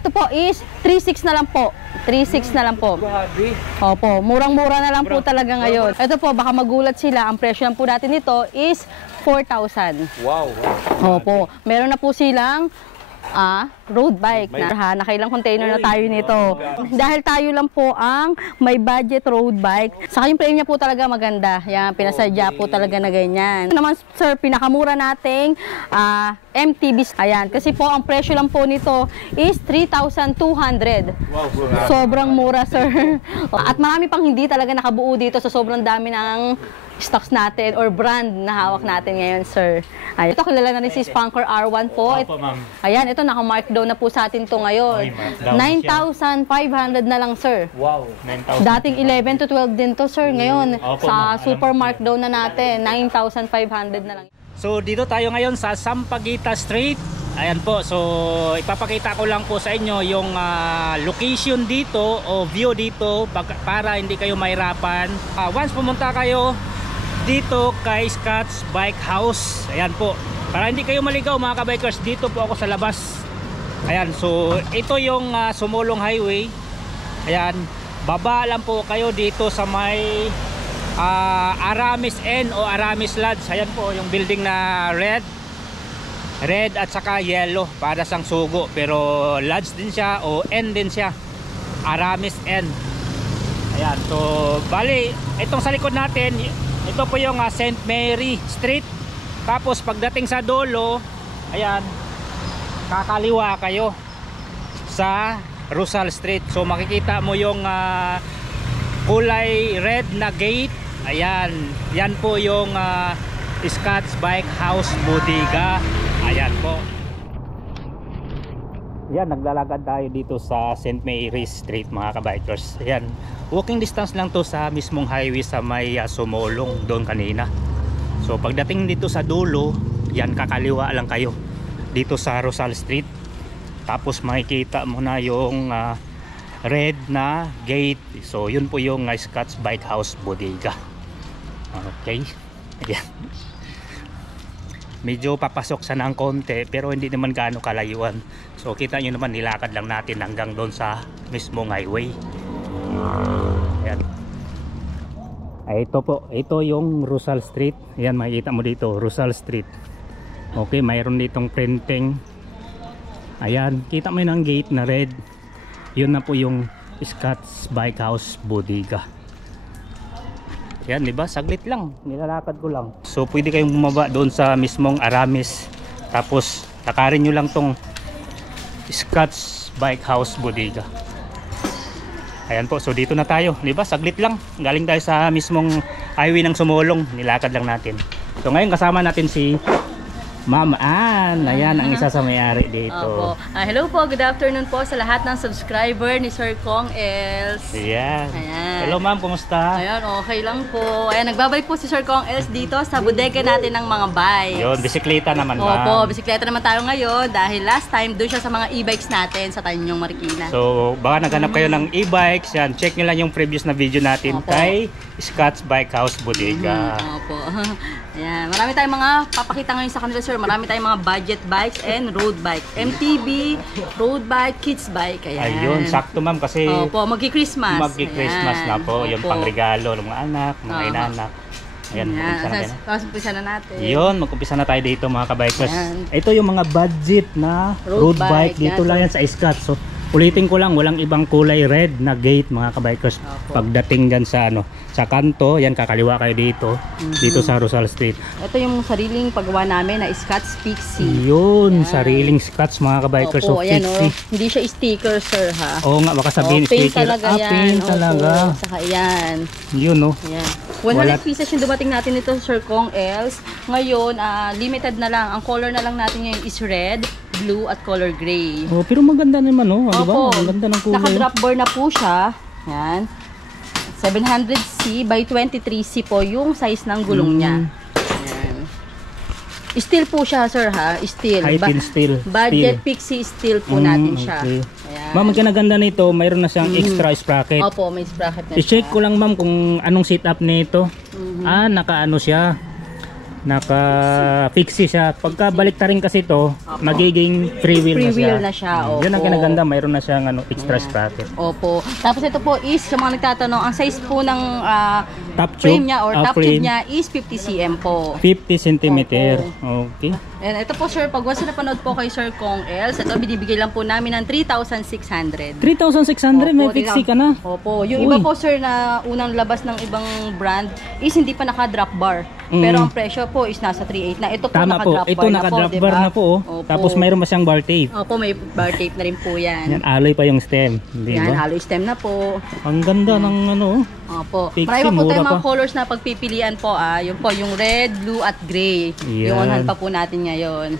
Ito po is 3.6 na lang po. 3.6 na lang po. Opo, murang-mura na lang po talaga ngayon. Ito po, baka magulat sila. Ang presyo lang po natin nito is 4,000. Wow. Opo, meron na po silang road bike na nakailang container na tayo nito. Dahil tayo lang po ang may budget road bike. Saka yung frame niya po talaga maganda. Yan, pinasadya po talaga na ganyan. Ito naman sir, pinakamura nating MTBs. Ayan, kasi po ang presyo lang po nito is 3,200. Sobrang mura sir. At marami pang hindi talaga nakabuo dito sa sobrang dami ng stocks natin or brand na hawak natin ngayon, sir. Ay, ito, kilala na rin si Spunker R1 po. Ayan, ito, naka-markdown na po sa atin to ngayon. 9,500 na lang, sir. Wow, 9,000. Dating 11 to 12 din to, sir. Ngayon, sa super markdown na natin, 9,500 na lang. So, dito tayo ngayon sa Sampaguita Street. Ayan po, so ipapakita ko lang po sa inyo yung location dito o view dito para hindi kayo mahirapan. Once pumunta kayo dito kay Scott's Bike House, ayan po, para hindi kayo maligaw mga kabikers, dito po ako sa labas. Ayan, so ito yung Sumulong Highway. Ayan, baba lang po kayo dito sa may Aramis N o Aramis Lodge. Ayan po yung building na red at saka yellow, para sang sugo, pero lodge din siya o N din siya, Aramis N. Ayan, so bali itong sa likod natin, ito po yung St. Mary Street. Tapos pagdating sa dulo, ayan, kakaliwa kayo sa Rosal Street. So makikita mo yung kulay red na gate. Ayan, yan po yung Scott's Bike House Bodega. Ayan po. Yan, naglalakad tayo dito sa St. Mary's Street mga kabikers. Ayan, walking distance lang to sa mismong highway sa may Sumulong doon kanina. So pagdating dito sa dulo, yan, kakaliwa lang kayo dito sa Rosal Street. Tapos makikita mo na yung red na gate. So yun po yung Scott's Bike House Bodega. Okay. Ayan. Medyo papasok sa ng konti pero hindi naman gaano kalayuan. So kita nyo naman, nilakad lang natin hanggang doon sa mismong highway. Ayan. Ay, ito po, ito yung Rosal Street. Ayan, makikita mo dito, Rosal Street. Okay, mayroon ditong printing. Ayan, kita mo yun ang gate na red. Yun na po yung Scott's Bike House Bodega. Yan, diba? Saglit lang, nilalakad ko lang. So pwede kayong bumaba doon sa mismong Aramis, tapos takarin nyo lang tong Scott's Bike House Bodega. Ayan po, so dito na tayo, diba? Saglit lang, galing tayo sa mismong highway ng Sumulong, nilakad lang natin. So ngayon kasama natin si Ma'am Ann. Ayan, ang isa sa may-ari dito. Hello po, good afternoon po sa lahat ng subscriber ni Sir Kong Els. Ayan. Ayan. Hello ma'am, kumusta? Ayan, okay lang po. Ayan, nagbabalik po si Sir Kong Els dito sa bodega natin ng mga bikes. Yun, bisikleta naman ma'am. Opo, bisikleta naman tayo ngayon dahil last time doon siya sa mga e-bikes natin sa Tanyong Marikina. So, baka naghanap kayo ng e-bikes, yan, check nyo lang yung previous na video natin kay Scott's Bike House Bodega. Opo. Ayan, marami tayong mga papakita ngayon sa kanila sir. Marami tayong mga budget bikes and road bike. MTB, road bike, kids bike. Ayan. Ayun, sakto ma'am kasi opo, magki-Christmas. Magki-Christmas na po. Yung pangregalo ng mga anak, mga inanak. Ayan, mag-umpisa na tayo. Mag-umpisa na natin. Yun, mag-umpisa na tayo dito mga kabikers. Ito yung mga budget na road bike. Dito lang yan sa Scott. So, ulitin ko lang, walang ibang kulay red na gate mga kabikers. Pagdating dyan sa sa kanto, yan, kakaliwa kayo dito. Dito sa Rosal Street. Ito yung sariling paggawa namin na Scott's Pixie. Yun, sariling Scott's mga kabikers. Opo, so, ayan, hindi siya sticker sir ha. Oo nga, baka sabihin sticker. Paint talaga. Saka yan. Yun Ayan. 100 pieces yung dumating natin nito Sir Kong Els. Ngayon, limited na lang. Ang color na lang natin ngayon is red, blue at color gray. Oh, pero maganda naman diba? Ang ganda ng kulay. Naka-drop bar na po siya. Yan. 700C by 23C po yung size ng gulong niya. Yan. Steel po siya sir ha. Steel. Steel. Budget Pixie steel po natin siya. Okay. Ma'am, ang kinaganda nito, mayroon na siyang extra sprocket. Opo, may sprocket na I-check ko lang ma'am kung anong setup nito. Nakaano siya. naka-fixie siya. Pagka balik rin kasi to, magiging free wheel Free na siya. wheel na siya, opo. Yun ang kinaganda, mayroon na siyang extra sprocket. Opo. Tapos ito po is, sa mga nagtatanong, ang size po ng Top frame tube, niya or top frame, tube niya is 50 cm po. 50 cm. Okay. And ito po sir, pag once napanood po kay Sir Kong Els, ito binibigay lang po namin ng 3,600. 3,600, may Opo, fixie ka na. Opo. Yung Uy. iba po sir na unang labas ng ibang brand is hindi pa naka-drop bar. Pero ang presyo po is nasa 3,800 na. Ito po Tama po, naka-drop ito bar na po, naka-drop diba? bar na po. Opo. Tapos mayroon pa siyang bar tape. Opo, may bar tape na rin po yan. Yan, alloy pa yung stem. Di Yan, ba? hollow stem na po. Ang ganda ng Opo. Fixie, Marami pa po tayong mura mga pa. colors na pagpipilian po. Yun po, yung red, blue, at gray. Yan. Yung unahan pa po natin ngayon.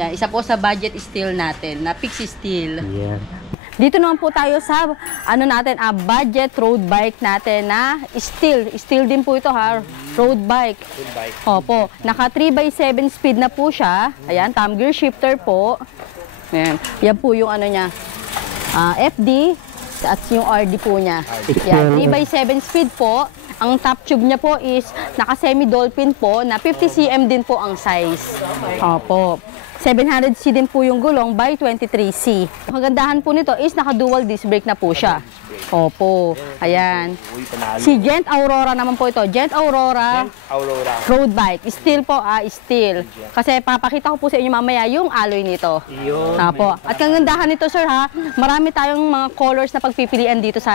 Yan, isa po sa budget steel natin, na Pixie Steel. Yan. Dito naman po tayo sa natin, budget road bike natin na steel. Steel din po ito ha, road bike. Opo, naka 3x7 speed na po siya. Ayan, thumb gear shifter po. Ayan, yan po yung niya. FD at yung RD po niya. Yan, 3x7 speed po. Ang top tube niya po is naka semi dolphin po na 50 cm din po ang size. Opo. 700C din po yung gulong by 23C. Ang kagandahan po nito is naka-dual disc brake na po siya. Opo. Ayan. Si Gent Aurora naman po ito. Gent Aurora road bike. Steel po, steel. Kasi papakita ko po sa inyo mamaya yung alloy nito. Opo. At kagandahan nito sir ha, marami tayong mga colors na pagpipilian dito sa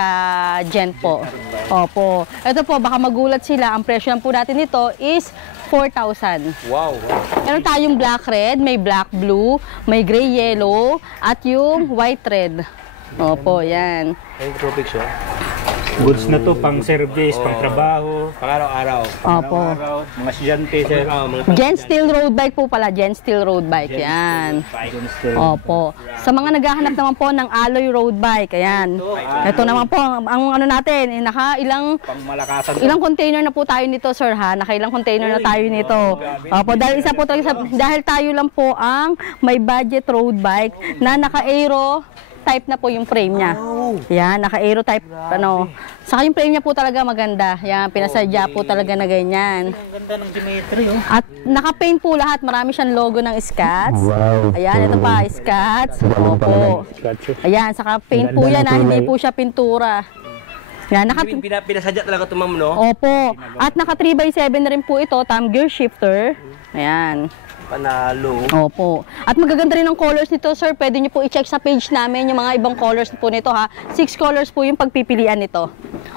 Gent po. Opo. Ito po, baka magulat sila. Ang presyo lang po natin nito is 4,000. Wow. Meron tayong black red, may black blue, may gray yellow, at yung white red. Opo, yan. Ay, tropics oh. Goods na to, pang service, pang trabaho, Pang-araw-araw. Opo. mga estudyante, sir. Gent Steel road bike po pala, Gent Steel road bike. Yan. Opo. Sa mga naghahanap naman po ng alloy road bike, ayan. Ito naman po, ang natin, ilang container na po tayo nito, sir ha? Nakailang container na tayo nito. Opo, dahil isa po talaga, dahil tayo lang po ang may budget road bike na naka-aero type na po yung frame niya. Yan, naka-aero type, Saka yung frame niya po talaga maganda. Yan, pinasadya po talaga na ganyan. Ang ganda ng geometry, oh. At naka-paint po lahat. Marami siyang logo ng Scotts. Wow. Ayan, ito pa, Scotts. Opo. Ayan, saka paint po yan, hindi po siya pintura. Yan, Pinasadya talaga ito, ma'am, no? Opo. At naka 3x7 na rin po ito, thumb gear shifter. Ayan. Panalo. Opo. At magaganda rin ang colors nito, sir. Pwede nyo po i-check sa page namin yung mga ibang colors po nito, ha. 6 colors po yung pagpipilian nito.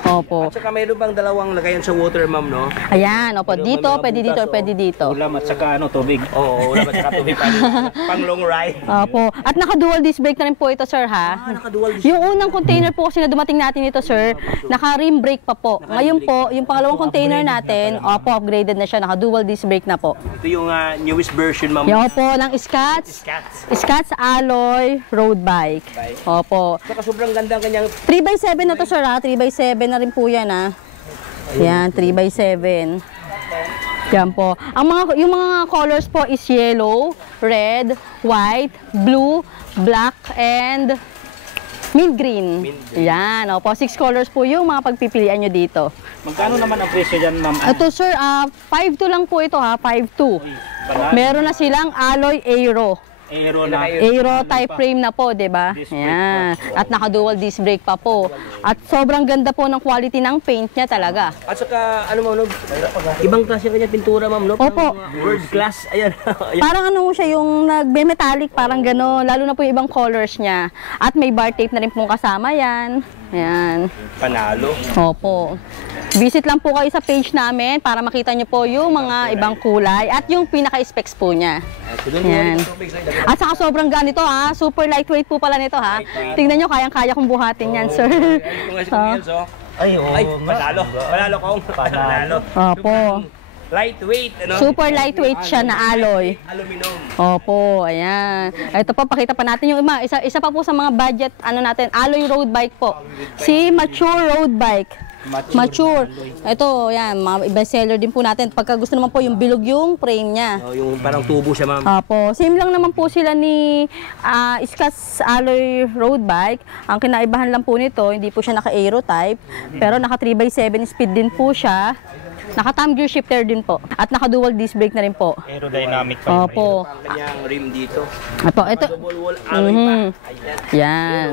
Opo. At saka mayroon bang dalawang lagayan sa water, ma'am, no? Ayan, opo. Dito, may mga pwede dito, butas, pwede dito. Ulam at saka tubig. Oo, wala ba saka tubig pang long ride? Opo. At naka-dual disc brake na rin po ito, sir, ha. Naka-dual disc. Yung unang container po kasi na dumating natin ito, sir, naka-rim brake pa po. Ngayon po, yung pangalawang container natin, opo, upgraded na siya. Naka-dual disc brake na po. Ito yung newest version, ma'am. Yung po ng Scotts. Scotts Alloy Road Bike. Opo. Saka sobrang ganda ang kanyang 3x7 na to, sir, ha. 3x7 na rin po yan, ha. Yan, 3x7. Yan po. Yung mga colors po is yellow, red, white, blue, black, and mint green. Yan, opo. 6 colors po yung mga pagpipilian nyo dito. Magkano naman ang presyo dyan, ma'am? Ito, sir, 5.2 lang po ito, ha. 5.2. Meron na silang alloy aero. Aero na. Aero type frame na po, 'di ba? Ayan. At naka-dual disc brake pa po. At sobrang ganda po ng quality ng paint niya talaga. At saka, no, ibang klase kanya pintura, ma'am, no? Opo. World class, ayan. Parang siya yung nagbe-metallic, parang gano'n. Lalo na po yung ibang colors niya. At may bar tape na rin pong kasama yan. Ayan. Panalo. Opo. Visit lang po kayo sa page namin para makita nyo po yung mga ibang kulay at yung pinaka-specs po niya. Ayan. At saka sobrang ganito, ha. Super lightweight po pala nito, ha. Tingnan nyo, kayang-kaya kong buhatin yan, sir. Ay, panalo. Panalo kong. Panalo. Opo. Lightweight, ano? Super lightweight siya na alloy. Aluminum. Opo, ayan. Ito po, pakita pa natin yung isa pa po sa mga budget, natin, alloy road bike po. Si Mature Road Bike. Mature. Ito, yan, mga bestseller din po natin. Pagka gusto naman po yung bilog yung frame niya. Oh, yung parang tubo siya, ma'am. Opo, same lang naman po sila ni Scotts Alloy Road Bike. Ang kinaibahan lang po nito, hindi po siya naka-aero type, pero naka 3x7 speed din po siya. Naka-thumb gear shifter din po. At naka-dual disc brake na rin po. Aerodynamic pa. Opo. Ang kanyang rim dito. Ito. Double wall alloy pa. Ayan. Yan.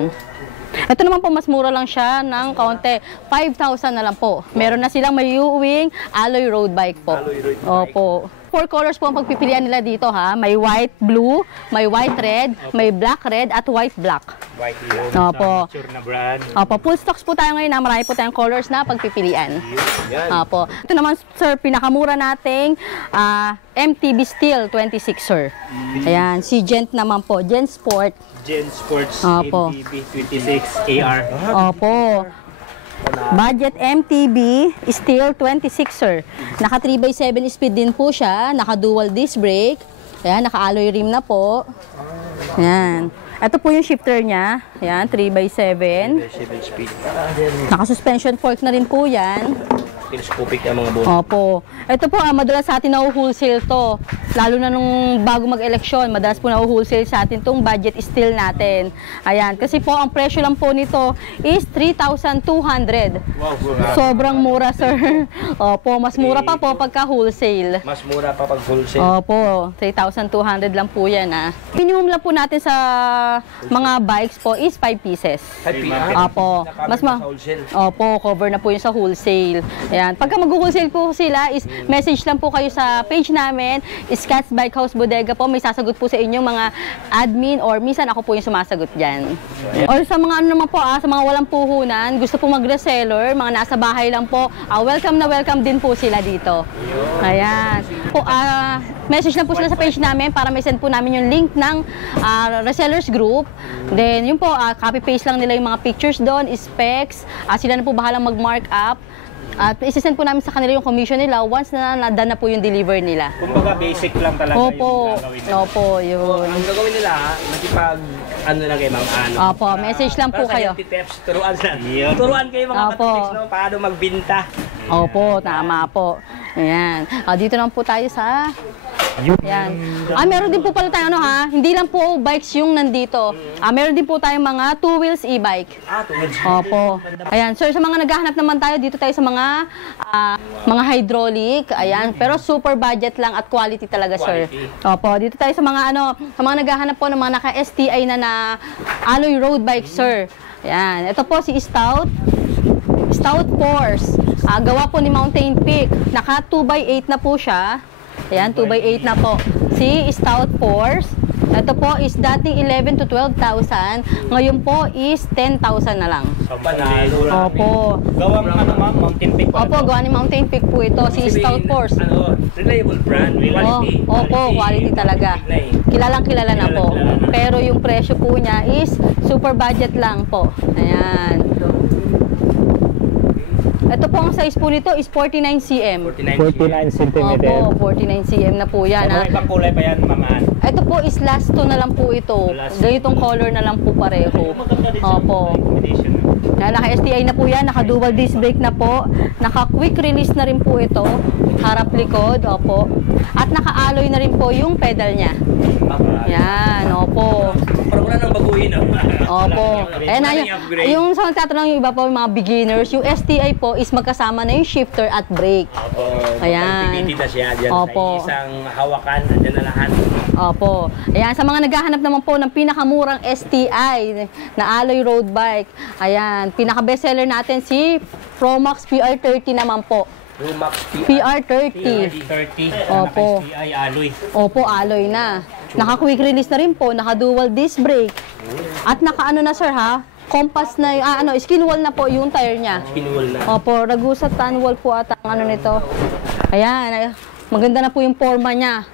Ito naman po, mas mura lang siya ng kaunti. 5,000 na lang po. Meron na silang mayuwing alloy road bike po. Alloy road bike. Opo. 4 colors po ang pagpipilian nila dito ha. May white blue, may white red, may black red at white black. White yun. Opo. Mature na brand. Opo, full stocks po tayo ngayon na marami po tayong colors na pagpipilian. Yan. Opo. Ito naman sir, pinakamura nating MTB Steel 26 sir. Ayan, si Gent naman po, Gent Sport. Gen Sports Opo. MTB 26 AR. Opo. Budget MTB Steel 26 sir. Naka 3x7 speed din po siya, naka dual disc brake. Ayan, naka alloy rim na po. Ayan. Ito po yung shifter niya. Ayan, 3x7. 7 speed. Naka suspension fork na rin po yan. Telescopic ang mga boat. Opo. Ito po, madalas sa atin na-wholesale to. Lalo na nung bago mag-eleksyon, madalas po na-wholesale sa atin tong budget steel natin. Ayan. Kasi po, ang presyo lang po nito is 3,200. Wow, Sobrang mura, sir. Opo, mas mura pa po pagka wholesale. mas mura pa pag wholesale. Opo, 3,200 lang po yan ah. Minimum lang po natin sa mga bikes po is 5 pieces. Opo. Opo, cover na po yun sa wholesale. Ayan. Pagka mag-wholesale po sila is message lang po kayo sa page namin, Scats Bike House Bodega po. May sasagot po sa inyong mga admin or minsan ako po yung sumasagot dyan. Or sa mga ano naman po sa mga walang puhunan, gusto po mag-reseller, mga nasa bahay lang po, welcome na welcome din po sila dito. Ayan. Po, message lang po sila sa page namin para may send po namin yung link ng resellers group. Then yun po, copy-paste lang nila yung mga pictures doon, specs, sila na po bahalang mag-mark up. At isisend po namin sa kanila yung commission nila once na na-done na po yung deliver nila. Kumbaga basic lang talaga Opo. yung gagawin nila. Opo, yun. Ang gagawin nila, nakipag ano lang kayo, ma'am, ano. Opo, message lang po kayo. Para sa tips, turuan lang. Yun. Turuan kayo mga Opo. katips, no? Paano magbinta. Opo, tama po. Ayan. Dito naman po tayo sa... Ayan. Meron din po pala tayo hindi lang po bikes yung nandito. Meron din po tayong mga 2 wheels e-bike. Tuwid. Opo. Ayan. So sa mga naghahanap naman tayo, dito tayo sa mga hydraulic. Ayan. Pero super budget lang at quality talaga, sir. Opo. Dito tayo sa mga sa mga naghahanap po ng mga naka-STI na alloy road bike, sir. Ayan. Ito po si Stout Force. Gawa po ni Mountain Peak. Naka 2x8 na po siya. Ayan, 2x8 na po. Si Stout Force. Ito po is dating 11 to 12,000. Ngayon po is 10,000 na lang. So, panalo. Opo. Gawang ma'am, Mountain Peak. Opo, gawa ni Mountain Peak po ito. Si Stout Force. Reliable brand. Quality. Opo, quality talaga. Kilalang kilala na po. Pero yung presyo po niya is super budget lang po. Ayan. Ito po ang size po nito is 49 cm. 49 cm. Opo, 49 cm na po yan. May ibang kulay pa yan, ma'am. Ito po is last two na lang po ito. Ganitong color na lang po pareho. Opo. Naka-STI na po yan, naka-dual disc brake na po, naka-quick release na rin po ito, harap-likod, opo. At naka-alloy na rin po yung pedal niya. Yan, opo. Parang wala nang baguhin. Opo. Ayan na, yung sa magtatanong yung iba po, yung mga beginners, yung STI po is magkasama na yung shifter at brake. Ayan. Pagpipiti na siya dyan Opo. sa isang hawakan, andyan na lahat. Opo. Ayan, sa mga naghahanap naman po ng pinakamurang STI na alloy road bike. Ayan, pinaka-bestseller natin si Promax PR30 naman po. Promax PR30. 30. Opo. Naka-STI alloy. Opo, alloy na. Naka-quick release na rin po, naka-dual disc brake. At naka-ano na sir compass na, skin wall na po yung tire niya. Skin wall na. Opo, Ragusa tan wall po at ang nito. Ayan, maganda na po yung forma niya.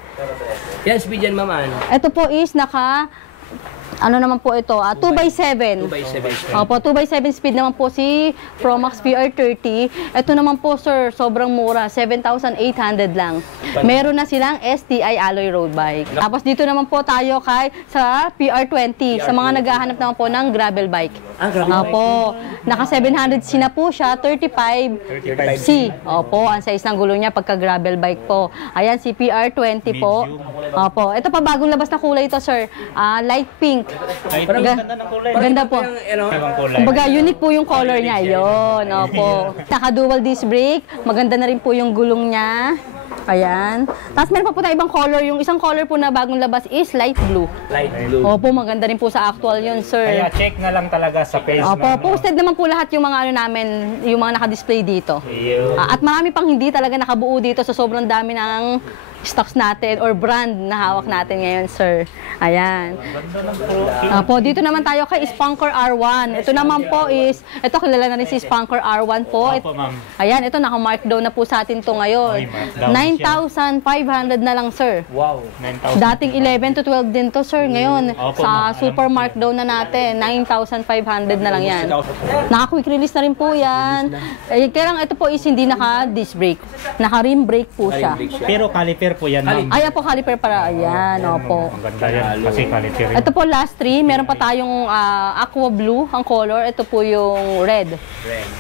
Yan, speed yan, ma'am. Ito po is naman po ito, 2x7. 2x7. Opo, 2x7 speed naman po si Promax PR30. Ito naman po sir, sobrang mura, 7,800 lang. Meron na silang STI alloy road bike. Tapos dito naman po tayo sa PR20, sa mga naghahanap naman po ng gravel bike. Opo, naka 700C na po siya, 35C. Opo, ang size ng gulong niya pagka gravel bike po. Ayan, si PR20 po. Opo, ito pa bagong labas na kulay ito sir, light pink. bike. Kahit Ga- ang ganda ng kulay. Ganda po. Ibang kulay. Kumbaga, unique po yung color niya. Yun, opo. Naka-dual disc brake. Maganda na rin po yung gulong niya. Ayan. Tapos meron pa po tayo ibang color. Yung isang color po na bagong labas is light blue. Light blue. Opo, maganda rin po sa actual yun, sir. Kaya check na lang talaga sa page. Opo, ng- posted naman po lahat yung mga ano namin, yung mga naka-display dito. Yun. At marami pang hindi talaga nakabuo dito sa sobrang dami ng stocks natin or brand na hawak natin ngayon, sir. Ayan. Opo, dito naman tayo kay Spunker R1. Ito naman po is, ito kilala na rin si Spunker R1 po. Opo, ma'am. Ayan, ito naka-mark down na po sa atin to ngayon. Ay, mark down 9,500 na lang, sir. Wow. 9,000. Dating 11 to 12 din to, sir. Ngayon, Opo, sa ma'am. super markdown na natin, 9,500 na lang yan. Naka-quick release na rin po yan. Eh, kaya lang ito po is hindi naka-disc brake. Naka-rim brake po siya. Pero caliper po yan, ma'am. Ayan po, caliper para. Ayan, opo. Ang ganda yan kasi caliper yan. Ito po, last three. Meron pa tayong aqua blue ang color. Ito po yung red.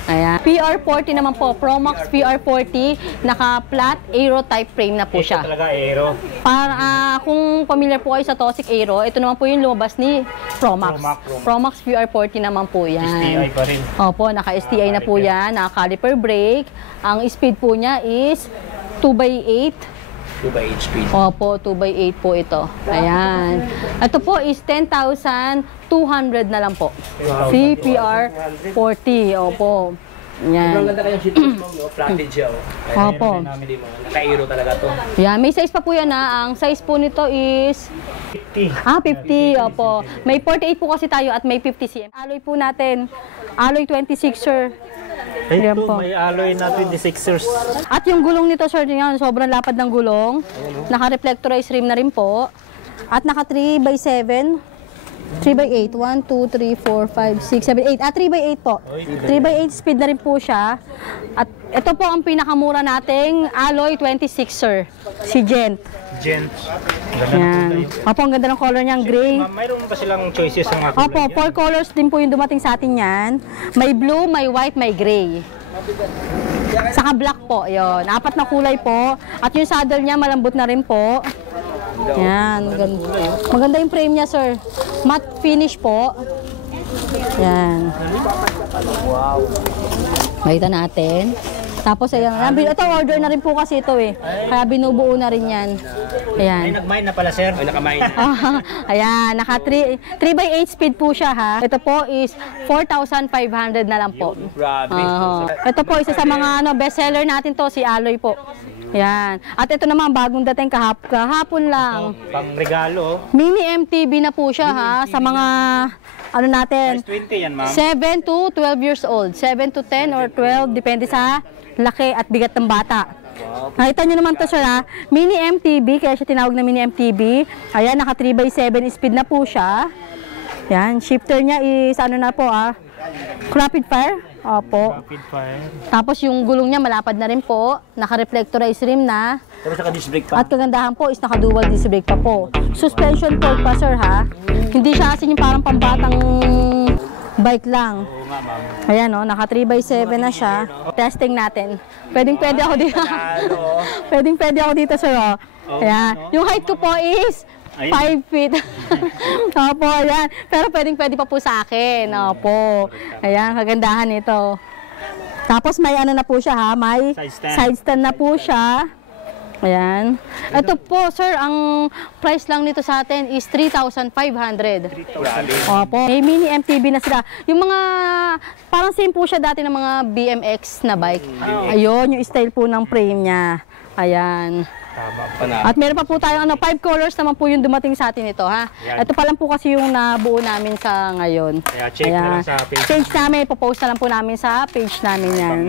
Ayan. PR40 naman po. Promax PR40. Naka-flat aero type frame na po Ito siya. talaga aero. Para kung familiar po kayo sa Tosic Aero, ito naman po yung lumabas ni Promax. Promax PR40 naman po yan. STI pa rin. Opo, naka-STI na po yan, naka-caliper brake. Ang speed po niya is 2x8. 2 by 8 speed. Opo, 2x8 po ito. Ayan. Ito po is 10,200 na lang po. CPR40. Opo. Sobrang Yan. ganda kayong seat post mo, no? Flatted siya, oh. Opo. Hindi mo. Naka-aero talaga to. Yan. May size pa po yan ha. Ang size po nito is 50. 50, opo. May 48 po kasi tayo at may 50 cm. Alloy po natin, alloy 26, sir. Ayan Ito, po. may alloy na 26ers. At yung gulong nito, sir, yan, sobrang lapad ng gulong. Naka-reflectorized rim na rin po. At naka 3x7. 3x8. 1, 2, 3, 4, 5, 6, 7, 8. 3x8 po. 3x8 speed na rin po siya. At ito po ang pinakamura nating alloy 26, sir. Si Gent. Gent. Ganda ng Yan. kulay. Opo, ang ganda ng color niyang gray. Ma'am, mayroon ba silang choices ng mga Opo, 4 colors din po yung dumating sa atin yan. May blue, may white, may gray. Saka black po, yon. 4 na kulay po. At yung saddle niya malambot na rin po. Yan, maganda. Maganda yung frame niya, sir. Matte finish po. Yan. Makita natin. Tapos, ayan. Ito, order na rin po kasi ito eh. Kaya binubuo na rin yan. Ayan. Ay, nag-mine na pala, sir. Ay, nakamain. Ayan, naka 3x8 speed po siya ha. Ito po is 4,500 na lang po. Grabe. Ito po isa sa mga bestseller natin to, si Alloy po. Yan. At ito naman bagong dating kahapon lang. Pang regalo. Mini MTB na po siya ha sa mga ano natin. Size 20 yan, ma'am. 7 to 12 years old. 7 to 10 or 12 depende sa laki at bigat ng bata. Nakita nyo naman to sir ha. Mini MTB, kaya siya tinawag na mini MTB. Ayan, naka 3x7 speed na po siya. Yan, shifter niya is ano na po rapid fire. Opo. Rapid fire. Tapos yung gulong niya malapad na rin po. Naka-reflectorized rim na. Tapos naka-disc brake pa. At kagandahan po is naka-dual disc brake pa po. Suspension fork pa sir ha. Hindi siya kasi yung parang pambatang bike lang. Oo nga, ma'am. Ayan o, naka 3x7 na siya. Testing natin. Pwede ako dito. Pwede ako dito sir o. Ayan. Yung height ko po is 5 feet. Opo, ayan. Pero pwede pa po sa akin. Opo. Ayan, kagandahan nito. Tapos may ano na po siya ha. May side stand na po siya. Ayan. Ito po, sir, ang price lang nito sa atin is 3,500. Opo. May mini MTB na sila. Yung mga, parang same po siya dati ng mga BMX na bike. Ayun, yung style po ng frame niya. Ayan. At meron pa po tayong 5 colors naman po yung dumating sa atin ito ha. Ito pa lang po kasi yung nabuo namin sa ngayon. Kaya check na lang sa page. Page namin, ipopost na lang po namin sa page namin yan.